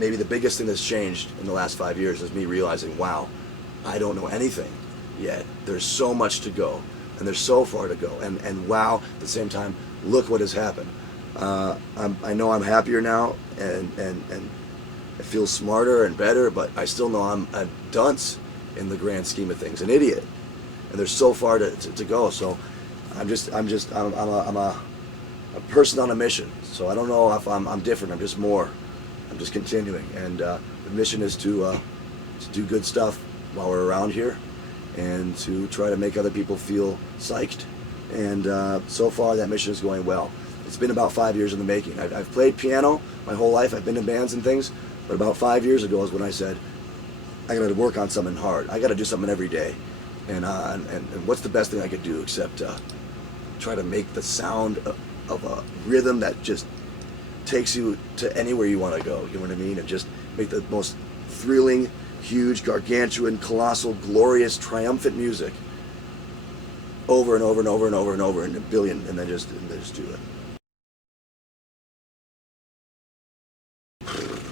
maybe the biggest thing that's changed in the last 5 years is me realizing, wow, I don't know anything yet. There's so much to go, and there's so far to go, and wow, at the same time, look what has happened. I know I'm happier now, and I feel smarter and better, but I still know I'm a dunce in the grand scheme of things, an idiot, and there's so far to go. So I'm a person on a mission. So I don't know if I'm different. I'm just more. I'm just continuing, and the mission is to do good stuff while we're around here, and to try to make other people feel psyched. And so far, that mission is going well. It's been about 5 years in the making. I've played piano my whole life. I've been in bands and things, but about 5 years ago is when I said, I got to work on something hard. I got to do something every day. And what's the best thing I could do except try to make the sound of a rhythm that just takes you to anywhere you want to go. You know what I mean? And just make the most thrilling, huge, gargantuan, colossal, glorious, triumphant music over and over and over and over and over in a billion, and then just do it.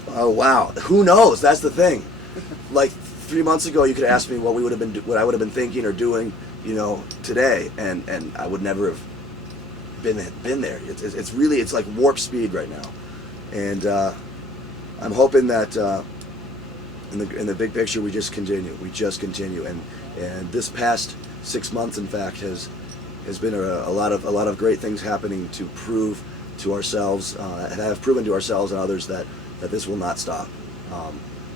Oh wow, who knows? That's the thing. Like 3 months ago, you could ask me what I would have been thinking or doing, today, and I would never have been there. It's like warp speed right now, and I'm hoping that in the big picture we just continue, and this past 6 months, in fact, has been a lot of great things happening to prove to ourselves, and have proven to ourselves and others that this will not stop.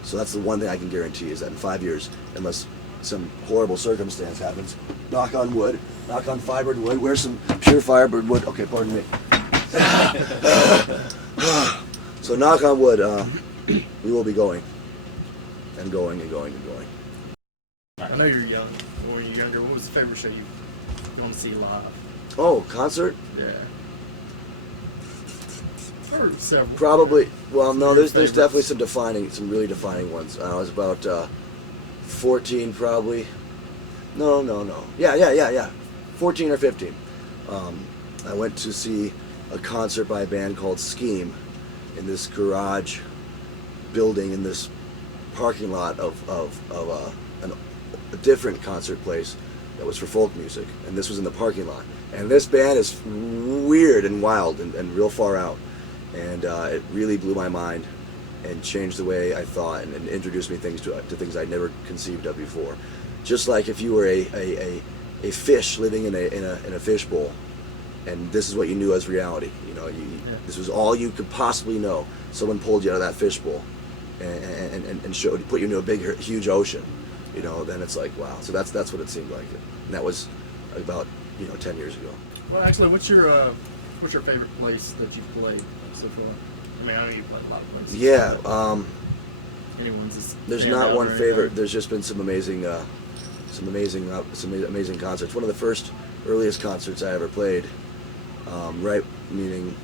So that's the one thing I can guarantee, is that in 5 years, unless some horrible circumstance happens, knock on wood, knock on fibered wood, where's some pure fibered wood? Okay, pardon me. So knock on wood, we will be going and going and going and going. I know you're young. When you were younger, what was the favorite show you want to see live? Oh, concert? Yeah. Or several. Probably. Well, no, there's definitely some really defining ones. I was about 14, probably. No. Yeah. 14 or 15. I went to see a concert by a band called Scheme in this garage building in this parking lot of a different concert place that was for folk music, and this was in the parking lot. And this band is weird and wild and real far out, and it really blew my mind and changed the way I thought, and introduced me to things I'd never conceived of before. Just like if you were a fish living in a fish bowl, and this is what you knew as reality. This was all you could possibly know. Someone pulled you out of that fish bowl and put you into a big, huge ocean. Then it's like, wow. So that's what it seemed like, and that was about 10 years ago. Well, actually, what's your favorite place that you've played so far? I mean, I know you've played a lot of places. Yeah. Anyone's. There's not one favorite. There's just been some amazing concerts. One of the earliest concerts I ever played, right? Meaning,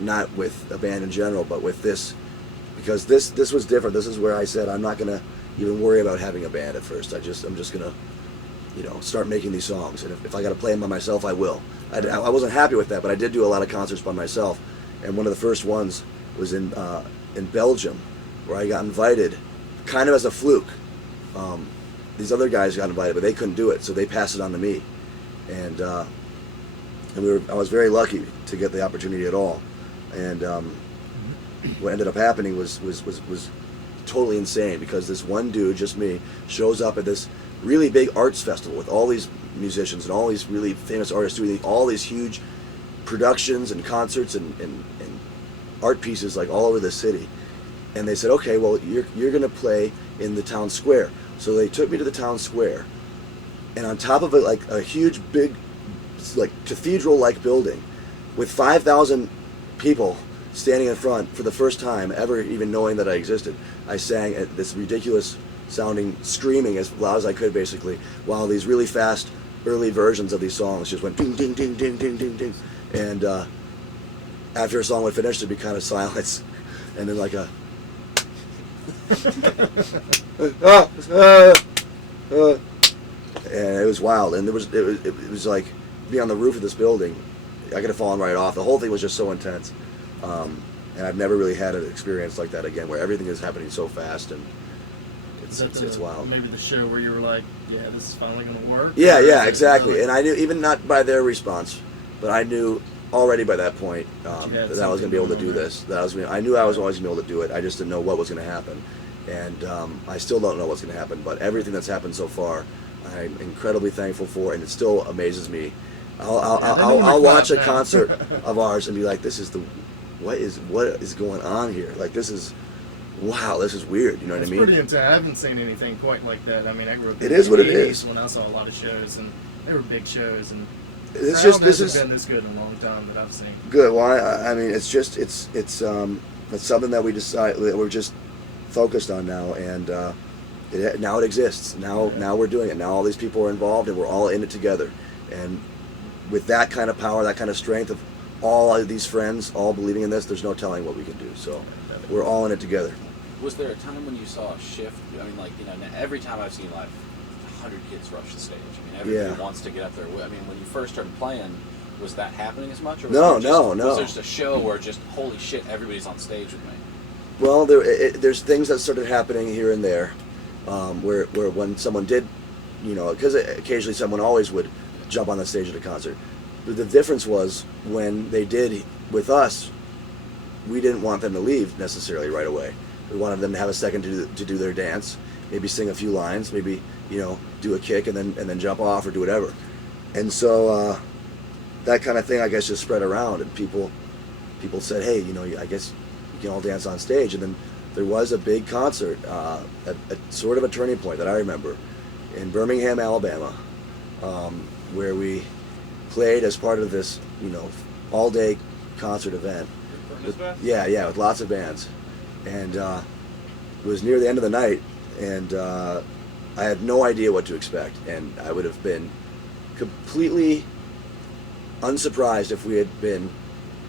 not with a band in general, but with this, because this was different. This is where I said I'm not gonna even worry about having a band at first. I'm just gonna, start making these songs, and if I got to play them by myself, I will. I wasn't happy with that, but I did do a lot of concerts by myself, and one of the first ones was in Belgium, where I got invited, kind of as a fluke. These other guys got invited, but they couldn't do it, so they passed it on to me, and I was very lucky to get the opportunity at all, and what ended up happening was totally insane, because this one dude, just me, shows up at this really big arts festival with all these musicians and all these really famous artists doing all these huge productions and concerts and art pieces like all over the city. And they said, okay, well, you're going to play in the town square. So they took me to the town square, and on top of it, like a huge, big, like cathedral-like building with 5,000 people standing in front for the first time ever even knowing that I existed, I sang at this ridiculous sounding, screaming as loud as I could, basically, while these really fast early versions of these songs just went ding, ding, ding, ding, ding, ding, ding. And after a song would finish, there'd be kind of silence, and then like a and it was wild. And it was like being on the roof of this building. I could have fallen right off. The whole thing was just so intense. and I've never really had an experience like that again, where everything is happening so fast, and it's wild. Maybe the show where you were like, yeah, this is finally going to work. Yeah, Or is yeah, it exactly. really- And I knew, even not by their response, but I knew already by that point had that I was going to be able to something do going on this. I knew I was always going to be able to do it. I just didn't know what was going to happen, and I still don't know what's going to happen. But everything that's happened so far, I'm incredibly thankful for, and it still amazes me. I'll watch a concert of ours and be like, "This is what is going on here? Like, this is, wow, this is weird." You know what I It's mean? pretty intense. I haven't seen anything quite like that. I mean, I grew up. It in is the what it 80s is. When I saw a lot of shows, and they were big shows, and It's Crown just this hasn't is been this good in a long time that I've seen. good. Well, I mean, it's something that we decide that we're just focused on now, and now it exists. Now we're doing it. Now all these people are involved, and we're all in it together. And with that kind of power, that kind of strength of all of these friends, all believing in this, there's no telling what we can do. So we're all in it together. Was there a time when you saw a shift? I mean, like, you know, every time I've seen live, 100 kids rush the stage. I mean, everybody Yeah. wants to get up there. I mean, when you first started playing, was that happening as much? Or was No, there just, no. Was there just a show where just, holy shit, everybody's on stage with me? Well, there's things that started happening here and there, where when someone did, you know, because occasionally someone always would jump on the stage at a concert. But the difference was when they did with us, we didn't want them to leave necessarily right away. We wanted them to have a second to do their dance, maybe sing a few lines, maybe, you know, do a kick and then jump off or do whatever. And so that kind of thing, I guess, just spread around, and people said, hey, you know, I guess you can all dance on stage. And then there was a big concert, a sort of a turning point that I remember, in Birmingham, Alabama, where we played as part of this, you know, all-day concert event. Yeah, with lots of bands. And it was near the end of the night, and I had no idea what to expect, and I would have been completely unsurprised if we had been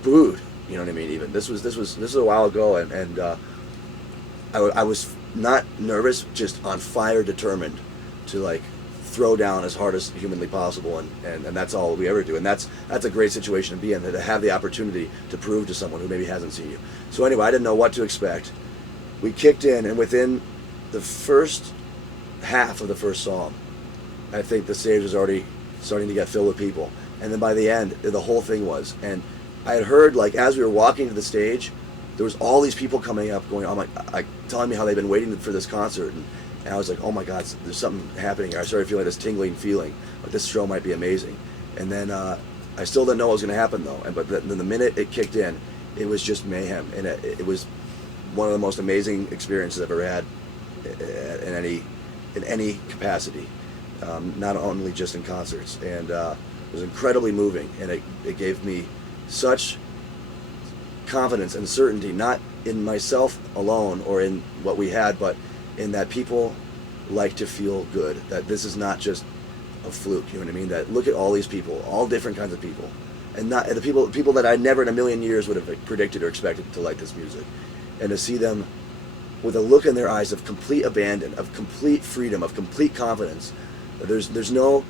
booed. You know what I mean? Even this was a while ago, and I was not nervous, just on fire, determined to like throw down as hard as humanly possible, and that's all we ever do. And that's a great situation to be in, to have the opportunity to prove to someone who maybe hasn't seen you. So anyway, I didn't know what to expect. We kicked in, and within the first half of the first song, I think the stage was already starting to get filled with people. And then by the end, the whole thing was. And I had heard, like, as we were walking to the stage, there was all these people coming up, going, oh my, telling me how they've been waiting for this concert. And I was like, oh my God, there's something happening here. I started feeling this tingling feeling, like this show might be amazing. And then I still didn't know what was going to happen, though. But then the minute it kicked in, it was just mayhem. And it was one of the most amazing experiences I've ever had in any capacity, not only just in concerts. And it was incredibly moving, and it gave me such confidence and certainty, not in myself alone or in what we had, but in that people like to feel good, that this is not just a fluke. You know what I mean? That look at all these people, all different kinds of people, and not the people that I never in a million years would have predicted or expected to like this music, and to see them with a look in their eyes of complete abandon, of complete freedom, of complete confidence. There's no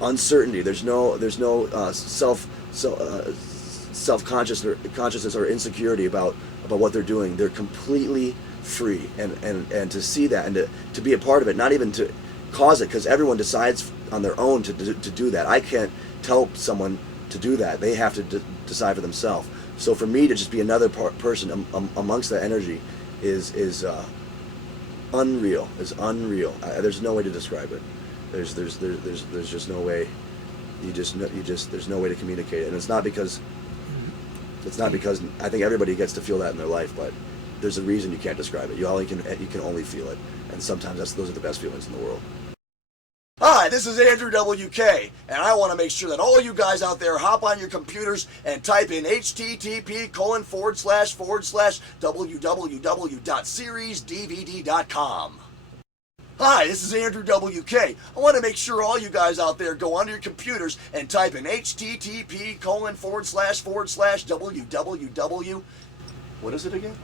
uncertainty. There's no self-consciousness or insecurity about what they're doing. They're completely free, and to see that, and to be a part of it, not even to cause it, because everyone decides on their own to do that. I can't tell someone to do that. They have to decide for themselves. So for me to just be another person amongst that energy is unreal. Is unreal. There's no way to describe it. There's just no way. There's no way to communicate it. And it's not because I think everybody gets to feel that in their life, but there's a reason you can't describe it. You can only feel it, and sometimes those are the best feelings in the world. Hi, this is Andrew WK, and I want to make sure that all you guys out there hop on your computers and type in http://www.seriesdvd.com. Hi, this is Andrew WK. I want to make sure all you guys out there go onto your computers and type in http://www. What is it again?